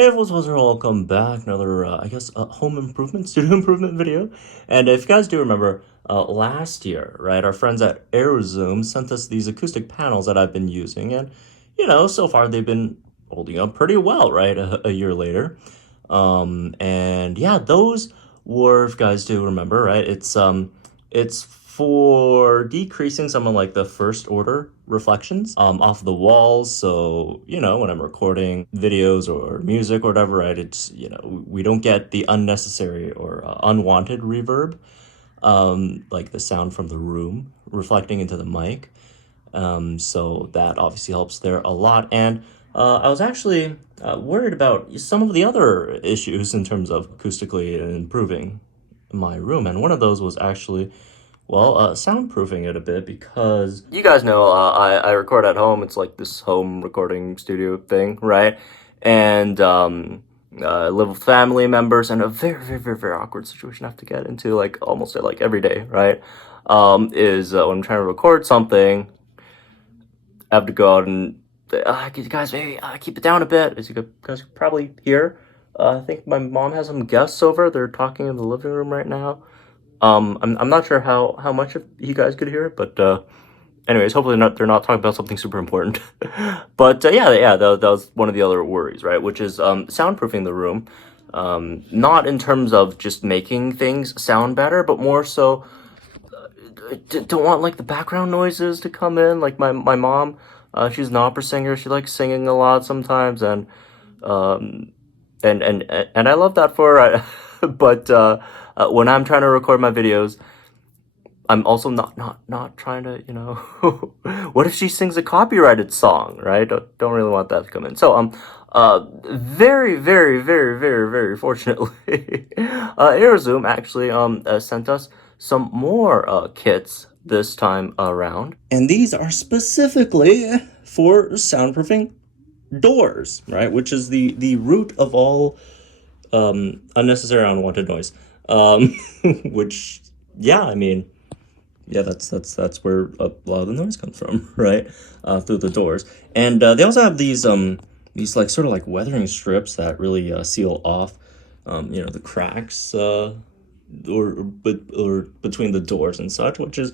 Hey everyone, welcome back. Another, home improvement, studio improvement video. And if you guys do remember, last year, right, our friends at Arrowzoom sent us these acoustic panels that I've been using. And, so far they've been holding up pretty well, right, a year later. And yeah, those were, if you guys do remember, right, it's for decreasing some of like the first order reflections off the walls. So, when I'm recording videos or music or whatever, right, it's, we don't get the unnecessary or unwanted reverb, like the sound from the room reflecting into the mic. So that obviously helps there a lot. And I was actually worried about some of the other issues in terms of acoustically improving my room. And one of those was actually, soundproofing it a bit because you guys know I record at home. It's like this home recording studio thing, right? And I live with family members, and a very, very, very, very awkward situation I have to get into, like almost like every day, right? Is when I'm trying to record something, I have to go out and you guys maybe keep it down a bit, as you guys can probably hear. I think my mom has some guests over. They're talking in the living room right now. I'm not sure how much of you guys could hear it, but anyways, hopefully they're not talking about something super important. But yeah, that was one of the other worries, right? Which is soundproofing the room. Not in terms of just making things sound better, but more so don't want like the background noises to come in. Like my mom, she's an opera singer. She likes singing a lot sometimes, and I love that for her. But when I'm trying to record my videos, I'm also not trying to, what if she sings a copyrighted song, right? Don't really want that to come in. So very, very, very, very, very fortunately, Arrowzoom actually sent us some more kits this time around, and these are specifically for soundproofing doors, right? Which is the root of all unnecessary unwanted noise. Which, yeah, I mean, yeah, that's where a lot of the noise comes from, right? Through the doors. And they also have these like sort of like weathering strips that really seal off the cracks or between the doors and such, which is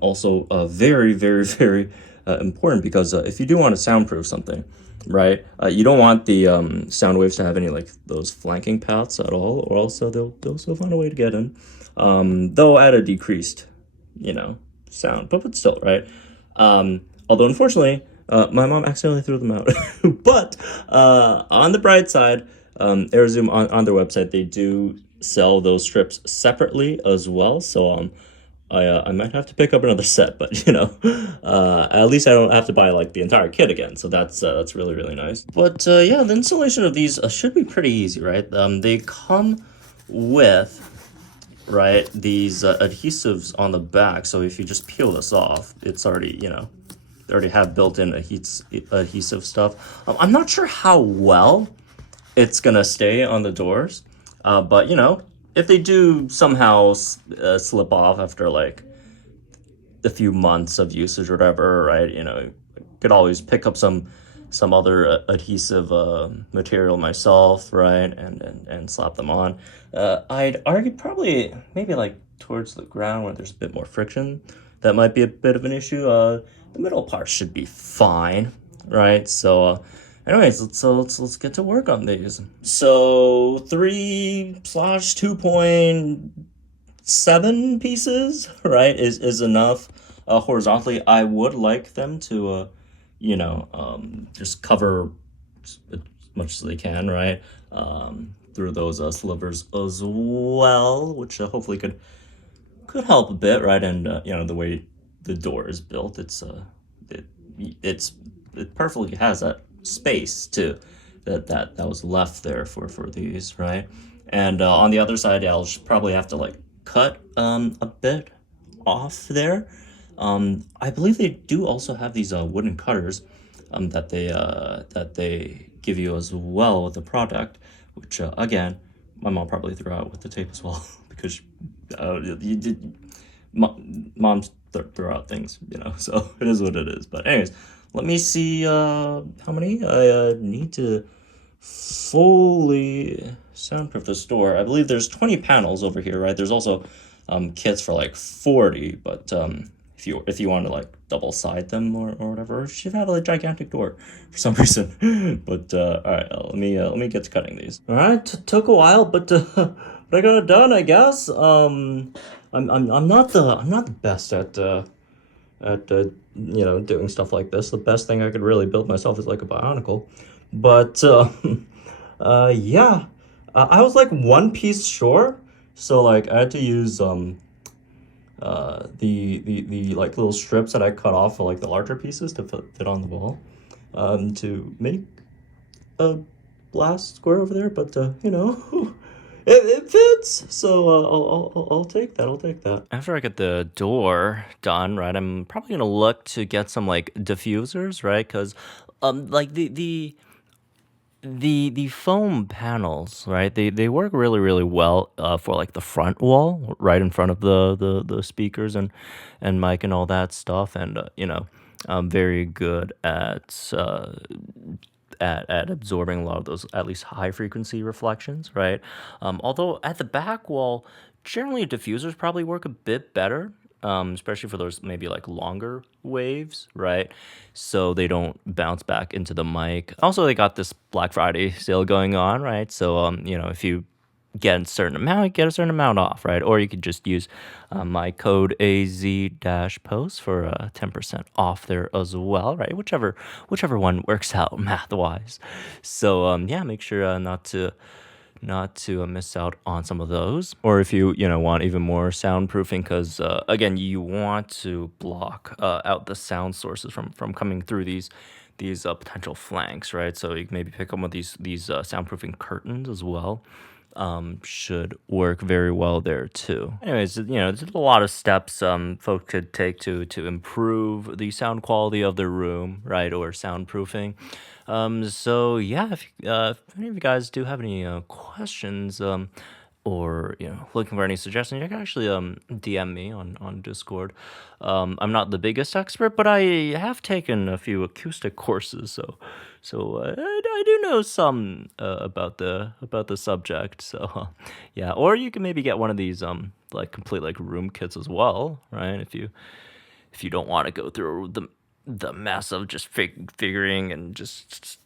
also very, very, very important, because if you do want to soundproof something, right, you don't want the sound waves to have any like those flanking paths at all, or else they'll still find a way to get in, though at a decreased sound, but still, right? Although unfortunately, my mom accidentally threw them out. But on the bright side, Arrowzoom on their website, they do sell those strips separately as well. So I might have to pick up another set, but at least I don't have to buy like the entire kit again. So that's really, really nice. But yeah, the installation of these should be pretty easy, right? They come with, right, these adhesives on the back. So if you just peel this off, it's already, they already have built-in adhesive stuff. I'm not sure how well it's gonna stay on the doors, but if they do somehow slip off after like a few months of usage or whatever, right, could always pick up some other adhesive material myself, right, and slap them on. I'd argue probably maybe like towards the ground where there's a bit more friction, that might be a bit of an issue. The middle part should be fine, right? So anyways, let's get to work on these. So 3/2.7 pieces, right, is enough. Horizontally, I would like them to just cover as much as they can, right, through those slivers as well, which hopefully could help a bit, right? And the way the door is built, it perfectly has that space too that was left there for these, right? And on the other side, I'll probably have to like cut a bit off there. I believe they do also have these wooden cutters that they give you as well with the product, which again, my mom probably threw out with the tape as well, because moms throw out things, so it is what it is. But anyways, let me see how many I need to fully soundproof the store. I believe there's 20 panels over here, right? There's also kits for like 40, but if you want to like double side them or whatever, you should have a gigantic door for some reason. But all right, let me get to cutting these. All right, took a while, but but I got it done, I guess. I'm not the best at doing stuff like this. The best thing I could really build myself is like a Bionicle, but yeah, I was like one piece short, so like I had to use the like little strips that I cut off for like the larger pieces to fit on the wall, to make a last square over there, but it fits. So I'll take that. I'll take that. After I get the door done, right, I'm probably gonna look to get some like diffusers, right? Because like the foam panels, right? They work really well for like the front wall, right in front of the speakers and mic and all that stuff, and very good at absorbing a lot of those at least high frequency reflections, right? Although at the back wall, generally diffusers probably work a bit better, especially for those maybe like longer waves, right? So they don't bounce back into the mic. Also, they got this Black Friday sale going on, right? So if you get a certain amount, get a certain amount off, right? Or you could just use my code AZ-POCE for 10% off there as well, right? Whichever one works out math-wise. So yeah, make sure not to miss out on some of those. Or if you want even more soundproofing, because again, you want to block out the sound sources from coming through these potential flanks, right? So you can maybe pick up one of these soundproofing curtains as well. Should work very well there too. Anyways, there's a lot of steps folks could take to improve the sound quality of their room, right, or soundproofing. So yeah, if any of you guys do have any questions, or looking for any suggestions, you can actually DM me on Discord. I'm not the biggest expert, but I have taken a few acoustic courses, so I do know some about the subject. So yeah, or you can maybe get one of these like complete like room kits as well, right? If you don't want to go through the mess of just figuring and just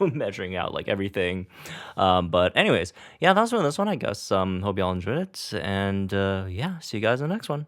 measuring out like everything. But anyways, yeah, that's for this one, I guess. Hope y'all enjoyed it, and yeah, see you guys in the next one.